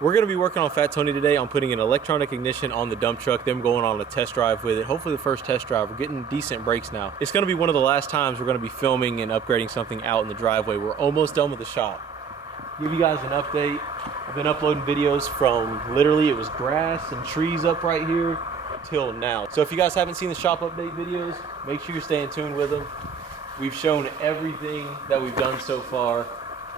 We're going to be working on Fat Tony today on putting an electronic ignition on the dump truck, then going on a test drive with it. Hopefully the first test drive. We're getting decent brakes now. It's going to be one of the last times we're going to be filming and upgrading something out in the driveway. We're almost done with the shop. Give you guys an update. I've been uploading videos from literally, it was grass and trees up right here till now. So if you guys haven't seen the shop update videos, make sure you're staying tuned with them. We've shown everything that we've done so far.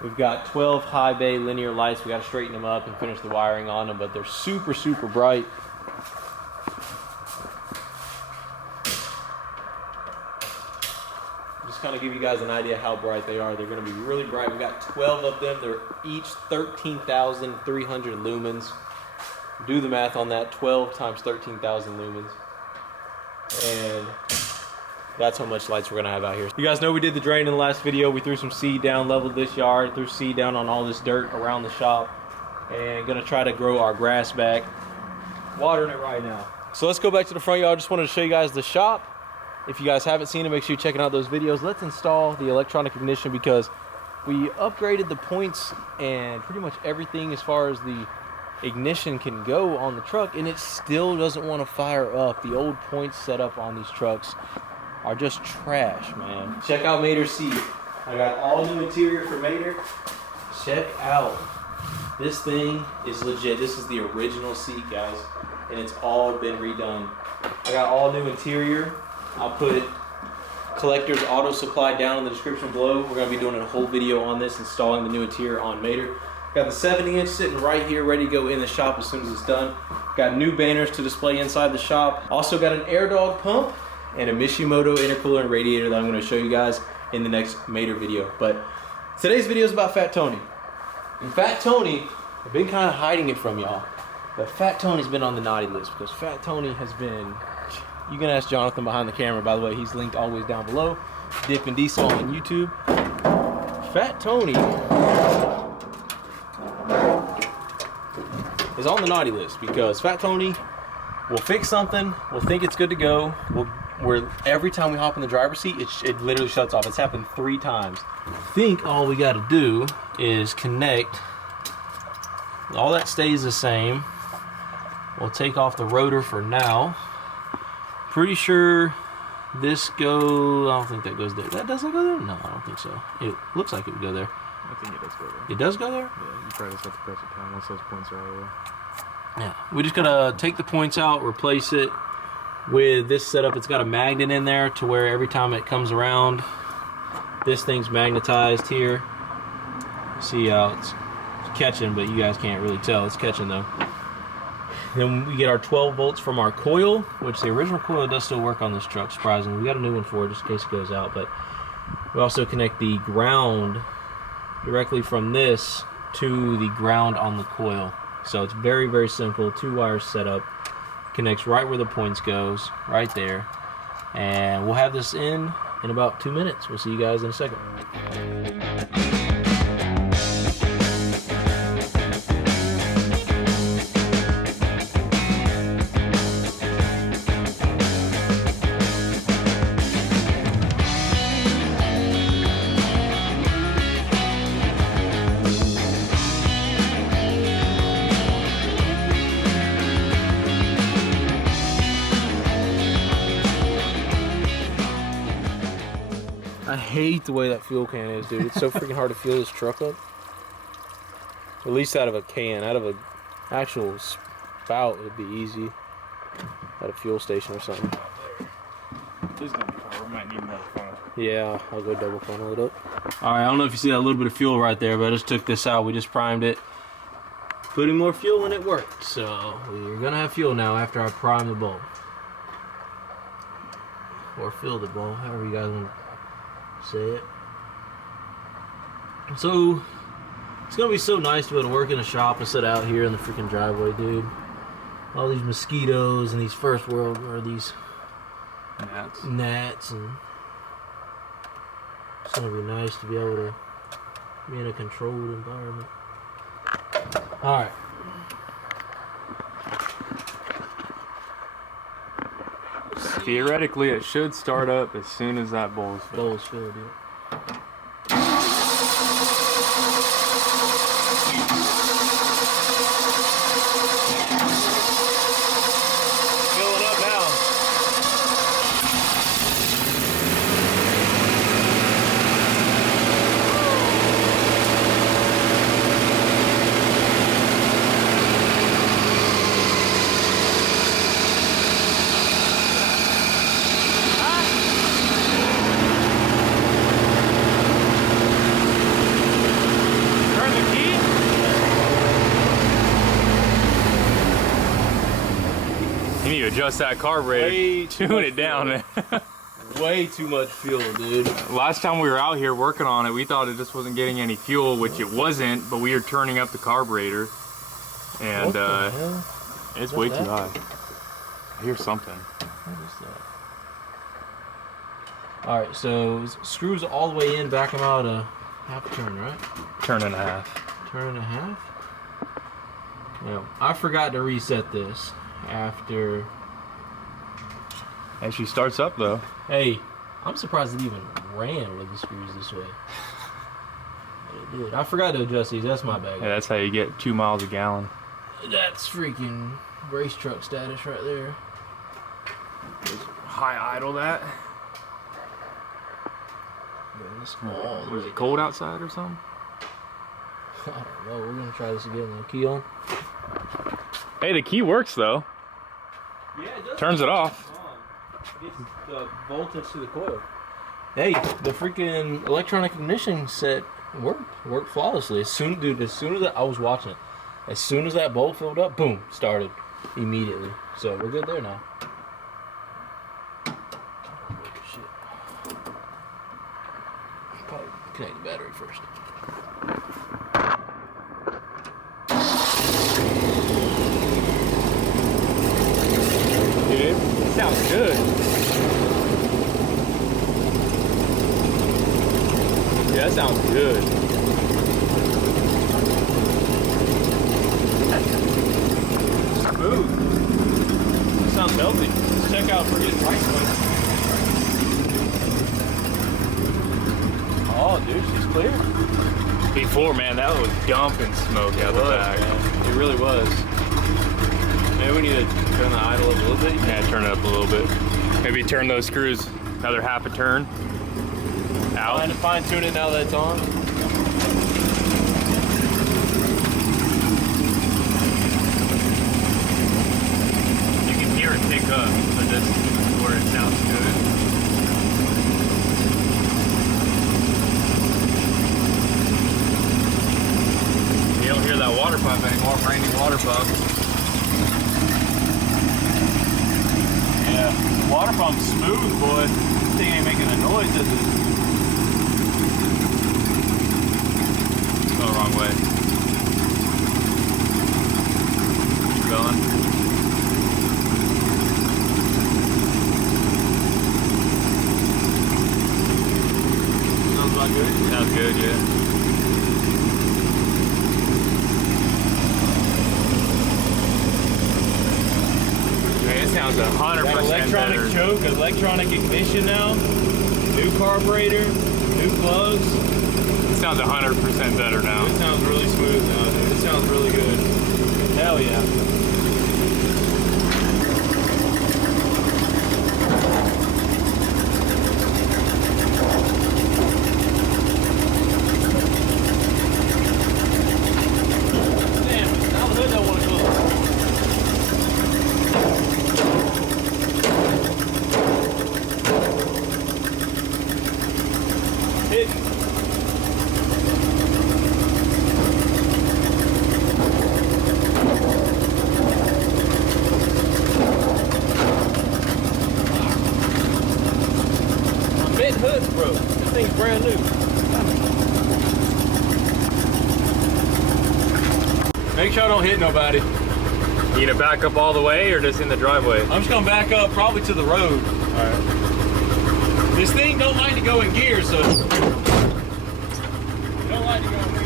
We've got 12 high bay linear lights. We got to straighten them up and finish the wiring on them, but they're super, super bright. Just kind of give you guys an idea how bright they are. They're going to be really bright. We've got 12 of them. They're each 13,300 lumens. Do the math on that. 12 times 13,000 lumens. And that's how much lights we're gonna have out here. You guys know we did the drain in the last video. We threw some seed down, leveled this yard, threw seed down on all this dirt around the shop, and gonna try to grow our grass back. Watering it right now. So let's go back to the front yard. Just wanted to show you guys the shop. If you guys haven't seen it, make sure you're checking out those videos. Let's install the electronic ignition because we upgraded the points and pretty much everything as far as the ignition can go on the truck, and it still doesn't want to fire up. The old points set up on these trucks are just trash, man. Check out Mater's seat. I got all new interior for Mater. Check out. This thing is legit. This is the original seat, guys, and it's all been redone. I got all new interior. I'll put Collector's Auto Supply down in the description below. We're gonna be doing a whole video on this, installing the new interior on Mater. Got the 70-inch sitting right here, ready to go in the shop as soon as it's done. Got new banners to display inside the shop. Also got an air dog pump and a Mishimoto intercooler and radiator that I'm going to show you guys in the next Mater video. But today's video is about Fat Tony. And Fat Tony, I've been kind of hiding it from y'all, but Fat Tony's been on the naughty list because Fat Tony has been, you can ask Jonathan behind the camera, by the way, he's linked always down below, Dip and Diesel on YouTube. Fat Tony is on the naughty list because Fat Tony will fix something, we'll think it's good to go, where every time we hop in the driver's seat, it literally shuts off. It's happened 3 times. I think all we got to do is connect. All that stays the same. We'll take off the rotor for now. Pretty sure this goes, I don't think that goes there. That doesn't go there? No, I don't think so. It looks like it would go there. I think it does go there. It does go there? Yeah, you probably just have to press it down once those points are out of the way. Yeah, we just gotta take the points out, replace it with this setup. It's got a magnet in there to where every time it comes around, this thing's magnetized here. See how it's catching, but you guys can't really tell. It's catching though. Then we get our 12 volts from our coil, which the original coil does still work on this truck, surprisingly. We got a new one for it just in case it goes out, but we also connect the ground directly from this to the ground on the coil. So it's very, very simple. 2 wires set up. Connects right where the points goes, right there. And we'll have this in about 2 minutes. We'll see you guys in a second. I hate the way that fuel can is, dude. It's so freaking hard to fuel this truck up. At least out of a can. Out of an actual spout, it'd be easy. At a fuel station or something. This is gonna be hard. We might need another funnel. Yeah, I'll go double funnel it up. Alright, I don't know if you see that little bit of fuel right there, but I just took this out. We just primed it. Putting more fuel in it worked. So, we're gonna have fuel now after I prime the bulb. Or fill the bulb, however you guys want to say it. So it's gonna be so nice to be able to work in a shop and sit out here in the freaking driveway, dude. All these mosquitoes and these first world or these gnats, and it's gonna be nice to be able to be in a controlled environment. All right. Theoretically, it should start up as soon as that bowl is filled. Bowl is filled, yeah. need to adjust that carburetor. Way too Tune much it down, man. Way too much fuel, dude. Last time we were out here working on it, we thought it just wasn't getting any fuel, which it wasn't, but we were turning up the carburetor. And What the hell? it's way too high. I hear something. What is that? Alright, so screws all the way in, back them out a half turn, right? Turn and a half. Turn and a half? Now, I forgot to reset this after... And she starts up though. Hey, I'm surprised it even ran with the screws this way. It did. I forgot to adjust these, that's my bad. Yeah, that's how you get 2 miles a gallon. That's freaking race truck status right there. High idle that. Was it cold outside or something? I don't know. We're gonna try this again. The key on. Hey, the key works though. Yeah, it does. Turns it off. It's the voltage to the coil. Hey, the freaking electronic ignition set worked flawlessly. As soon as I was watching it, as soon as that bolt filled up, boom, started immediately. So we're good there now. Probably connect the battery first. Dude, it sounds good. Yeah, that sounds good. Smooth. Sounds healthy. Let's check out for his price point. Oh, dude, she's clear. Before, man, that was dumping smoke out the back. Man. It really was. Maybe we need to turn the idle up a little bit. Yeah, turn it up a little bit. Maybe turn those screws another half a turn. Out. Fine tune it now that it's on. You can hear it pick up, but this is where it sounds good. You don't hear that water pump anymore, brand new water pump. Yeah, water pump's smooth, boy. This thing ain't making a noise, is it? Go the wrong way. Keep going. Sounds about good. Sounds good, yeah. It sounds 100% Electronic better. choke, electronic ignition now, new carburetor, new plugs. It sounds 100% better now. It sounds really smooth now, dude. It sounds really good. Hell yeah. Damn, now the hood don't want to close. Hitting. My mid hood's broke. This thing's brand new. Make sure I don't hit nobody. You gonna back up all the way or just in the driveway? I'm just gonna back up probably to the road. Alright. This thing don't like to go in gear, so don't like to go in gear.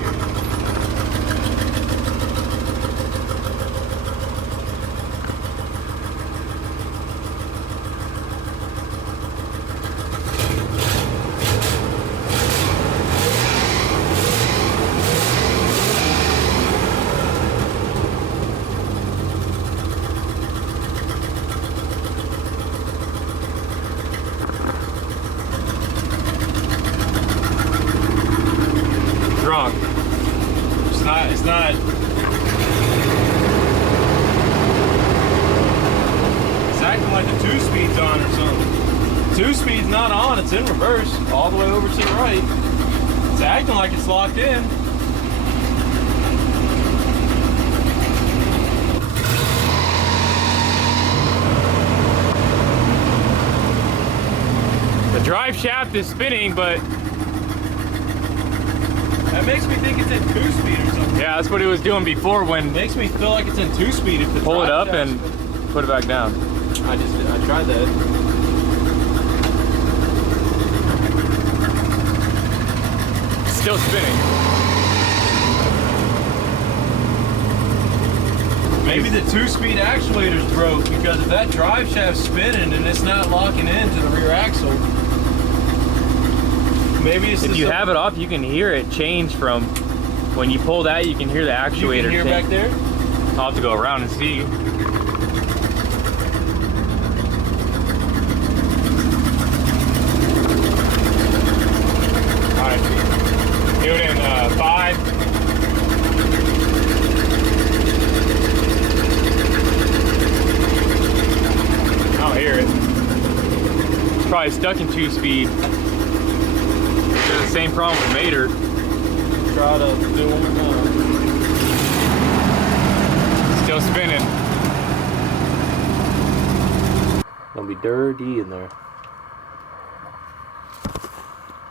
Drunk. It's not. It's acting like the 2-speed's on or something. 2-speed's not on, it's in reverse, all the way over to the right. It's acting like it's locked in. shaft is spinning, but that makes me think it's in 2-speed or something. yeah, that's what it was doing before when Makes me feel like it's in 2-speed if the pull it drive up shaft's and spinning. put it back down. I tried that. Still spinning. Maybe the 2-speed actuator's broke, because if that drive shaft's spinning and it's not locking into the rear axle, maybe it's If you have it off, you can hear it change from when you pull that. You can hear the actuator. You can hear change. back there? I'll have to go around and see. All right, do it in 5. I don't hear it. It's probably stuck in 2-speed. The same problem with Mater. Try to do one more time. Still spinning. Gonna be dirty in there.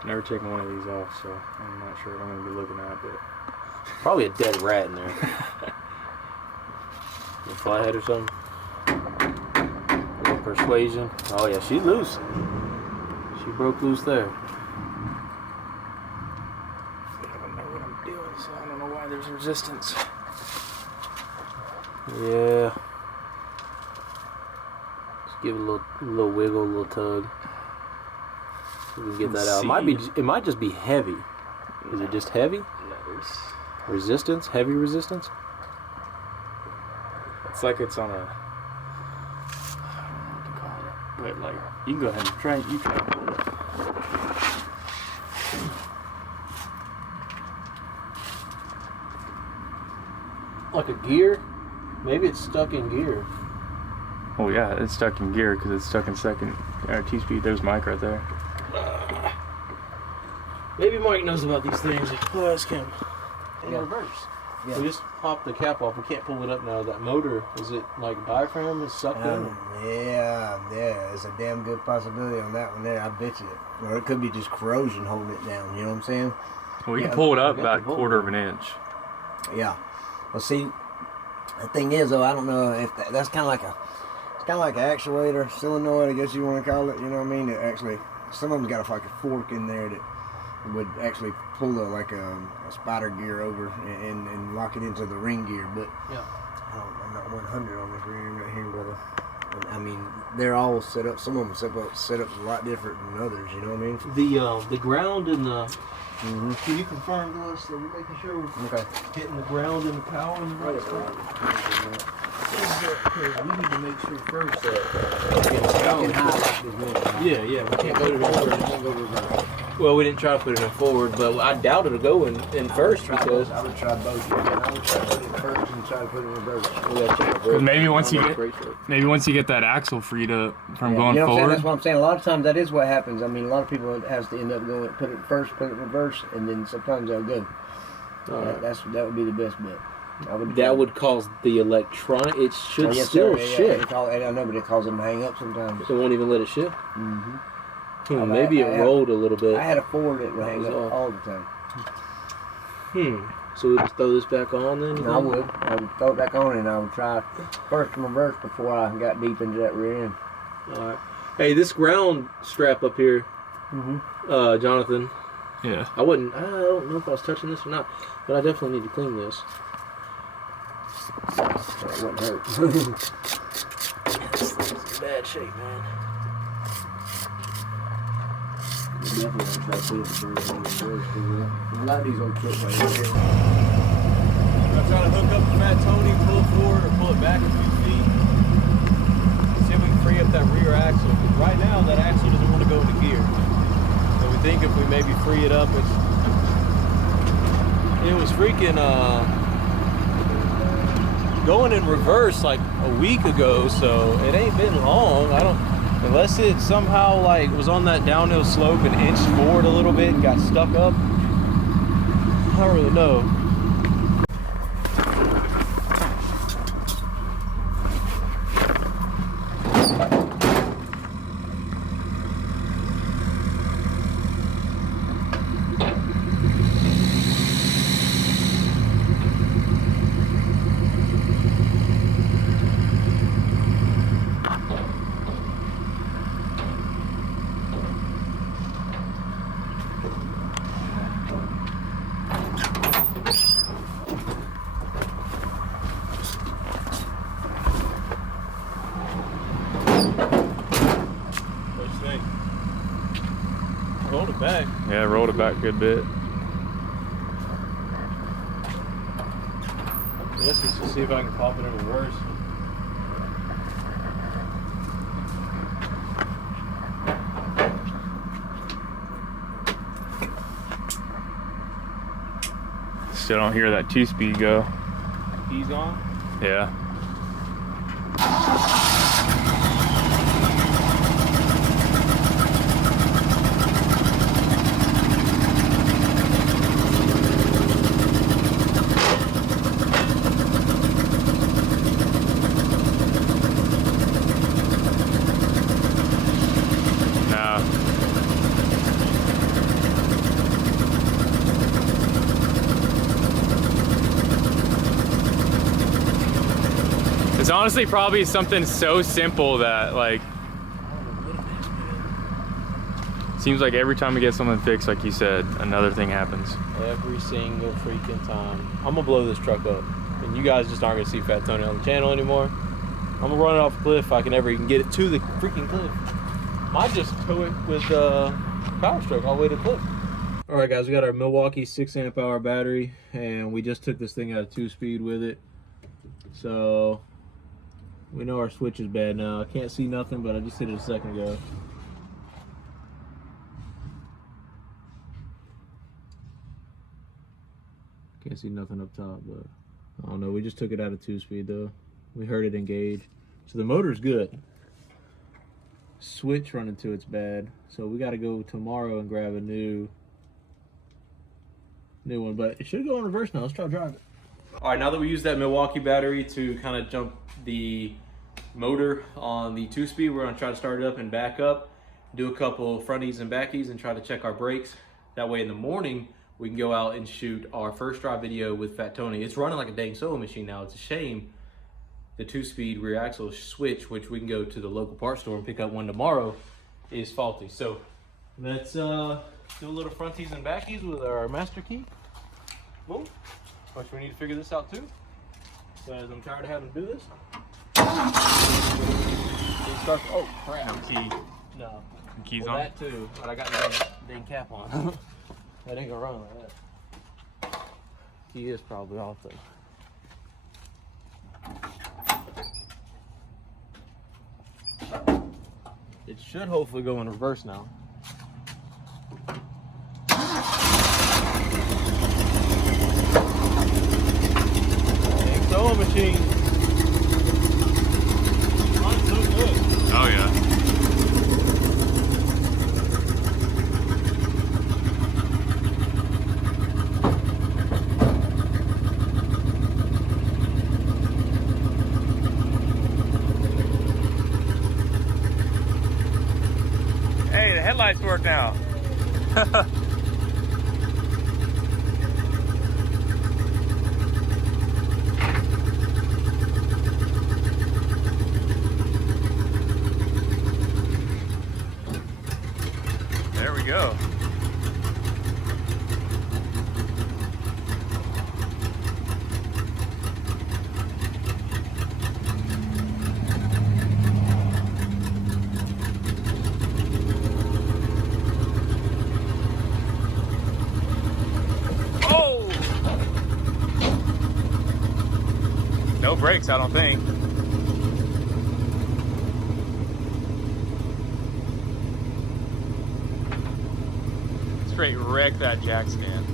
Never taken one of these off, so I'm not sure what I'm gonna be looking at, but Probably a dead rat in there. A flathead or something. A little persuasion. Oh yeah, she's loose. She broke loose there. I don't know what I'm doing, so I don't know why there's resistance. Yeah. Just give it a little wiggle, a little tug. We can get that out. It might just be heavy. Is it just heavy? Resistance? Heavy resistance? It's like it's on a, I don't know what to call it, but like, you can go ahead and try, you try and pull it. Like a gear? Maybe it's stuck in gear. Oh yeah, it's stuck in gear because it's stuck in second 2-speed. There's Mike right there. Maybe Mike knows about these things. We'll ask him. In reverse. Yeah. We just popped the cap off. We can't pull it up now. That motor, is it like diaphragm is sucked in? Yeah, there's a damn good possibility on that one there, I bet you. Or it could be just corrosion holding it down, you know what I'm saying? Well, you can pull it up about a 1/4 of an inch. Yeah. Well, see, the thing is, though, I don't know if that's kind of like it's kind of like an actuator, solenoid, I guess you want to call it, you know what I mean? It actually, some of them's got like a fork in there that would actually pull like a spider gear over and lock it into the ring gear, but Yeah. I'm not 100 on this ring right here, brother. I mean, they're all set up. Some of them set up a lot different than others. You know what I mean? The ground and the. Can you confirm to us that we're making sure we're hitting the ground and the power in the right spot? We need to make sure first that yeah, we can't go to forward. Well, we didn't try to put it in forward, but I doubt it'll go in first because I would try both. I would try to put it first and try to put it in reverse. Because maybe once you get that axle freed up from going you know what I'm saying? forward. That's what I'm saying. A lot of times that is what happens. I mean, a lot of people has to end up going put it first, put it in reverse, and then sometimes they'll go. That would be the best bet. That would cause the electronic. It should still shift. I know, but it causes them to hang up sometimes. It won't even let it shift. Maybe it rolled a little bit. I had a Ford that would hang up all the time. So we just throw this back on then? I would throw it back on and I would try first and reverse before I got deep into that rear end. Alright. Hey, this ground strap up here, Jonathan. Yeah. I don't know if I was touching this or not, but I definitely need to clean this. It wouldn't hurt. This thing's in bad shape, man. Definitely try to put it in reverse. A lot of these old trucks like this. I'm trying to hook up the Matt Tony, pull it forward or pull it back a few feet. See if we can free up that rear axle. Because right now that axle doesn't want to go into gear. So we think if we maybe free it up, it was freaking going in reverse like a week ago, so it ain't been long. Unless it somehow like was on that downhill slope and inched forward a little bit and got stuck up. I don't really know. rolled it back. Yeah, rolled it back a good bit. Let's just see if I can pop it in reverse. Still don't hear that 2-speed go. Keys on? Yeah. It's honestly probably something so simple that like seems like every time we get something fixed, like you said, another thing happens. Every single freaking time. I'm gonna blow this truck up, and you guys just aren't gonna see Fat Tony on the channel anymore. I'm gonna run it off a cliff if I can ever even get it to the freaking cliff. Might just tow it with power stroke all the way to the cliff. All right, guys, we got our Milwaukee 6-amp-hour battery, and we just took this thing out of 2-speed with it. So we know our switch is bad now. I can't see nothing, but I just hit it a second ago. Can't see nothing up top, but I don't know. We just took it out of 2-speed though. We heard it engage. So the motor's good. Switch running to it's bad. So we got to go tomorrow and grab a new one, but it should go in reverse now. Let's try to drive it. All right, now that we used that Milwaukee battery to kind of jump the motor on the 2-speed, we're gonna try to start it up and back up, do a couple fronties and backies, and try to check our brakes. That way in the morning, we can go out and shoot our first drive video with Fat Tony. It's running like a dang solo machine now. It's a shame the 2-speed rear axle switch, which we can go to the local parts store and pick up one tomorrow, is faulty. So let's do a little fronties and backies with our master key. Boom. Which we need to figure this out too, because I'm tired of having to do this. Oh crap! No key. No. Keys Well, on. that too, but I got the dang cap on. That ain't gonna run like that. Key is probably off though. It should hopefully go in reverse now. Solo machine. Runs so good. Oh yeah. Hey, the headlights work now. There we go. Oh! No brakes, I don't think. Straight wreck that jack stand.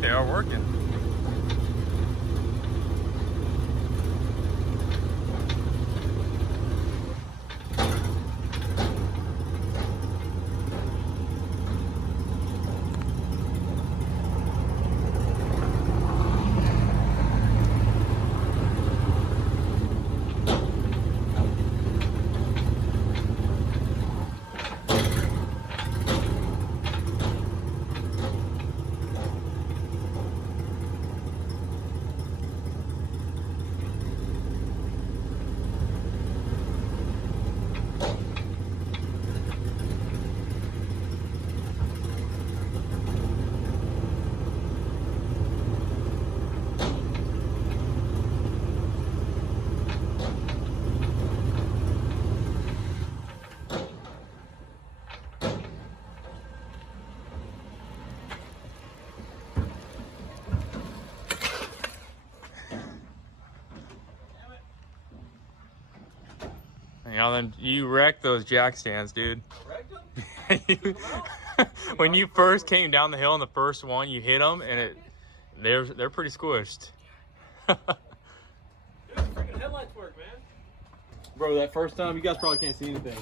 They are working. Now then, you wrecked those jack stands, dude. When you first came down the hill on the first one, you hit them, and they're pretty squished. Freaking headlights work, man. Bro, that first time, you guys probably can't see anything.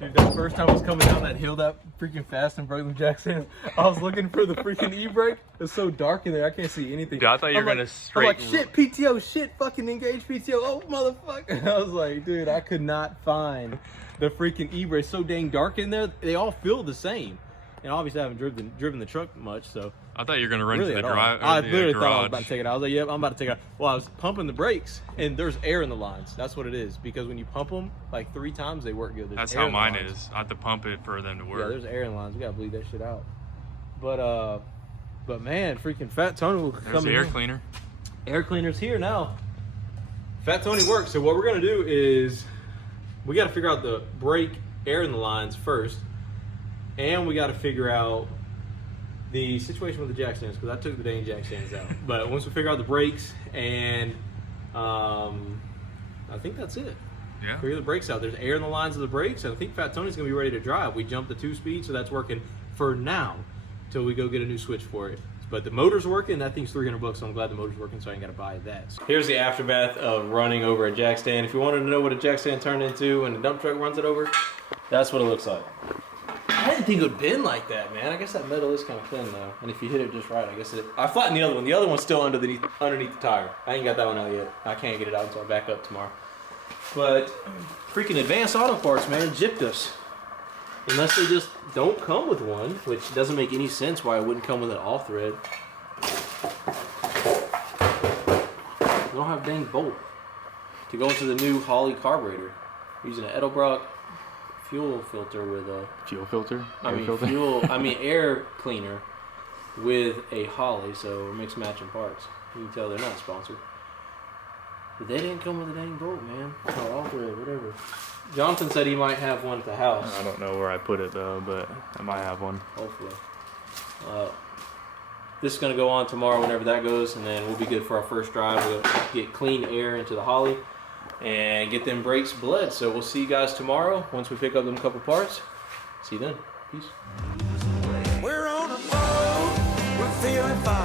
Dude, that first time I was coming down that hill that freaking fast and broke them jack stands, I was looking for the freaking e-brake. It's so dark in there, I can't see anything. Dude, I thought you were gonna straight. I'm like, shit, PTO, shit, fucking engage PTO, oh motherfucker. I was like, dude, I could not find the freaking e-brake. It's so dang dark in there. They all feel the same. And obviously I haven't driven the truck much, so. I thought you were gonna run really to the drive. I literally thought I was about to take it out. I was like, yep, I'm about to take it out. Well, I was pumping the brakes, and there's air in the lines. That's what it is. Because when you pump them like 3 times, they work good. There's That's air how in the mine lines. is. I have to pump it for them to work. Yeah, there's air in the lines. We gotta bleed that shit out. But man, freaking Fat Tony will come There's in. the air cleaner. Air cleaner's here now. Fat Tony works. So what we're gonna do is we gotta figure out the brake air in the lines first, and we gotta figure out the situation with the jack stands, because I took the dang jack stands out. But once we figure out the brakes, and I think that's it. Yeah. Figure the brakes out. There's air in the lines of the brakes, and I think Fat Tony's gonna be ready to drive. We jumped the 2-speed, so that's working for now, till we go get a new switch for it. But the motor's working. That thing's $300, so I'm glad the motor's working, so I ain't gotta buy that. Here's the aftermath of running over a jack stand. If you wanted to know what a jack stand turned into when the dump truck runs it over, that's what it looks like. I didn't think it would bend like that, man. I guess that metal is kind of thin, though. And if you hit it just right, I guess it... I flattened the other one. The other one's still underneath the tire. I ain't got that one out yet. I can't get it out until I back up tomorrow. But freaking Advanced Auto Parts, man, gypped us. Unless they just don't come with one, which doesn't make any sense why it wouldn't come with an all thread. They don't have a dang bolt to go into the new Holley carburetor. Using an Edelbrock fuel filter with a Fuel filter? air cleaner with a Holley, so it makes matching parts. You can tell they're not sponsored. But they didn't come with a dang bolt, man. Or all thread, whatever. Jonathan said he might have one at the house. I don't know where I put it though, but I might have one. Hopefully. This is going to go on tomorrow whenever that goes, and then we'll be good for our first drive. We'll get clean air into the Holley and get them brakes bled. So we'll see you guys tomorrow once we pick up them couple parts. See you then. Peace. We're on a boat, we're feeling fine.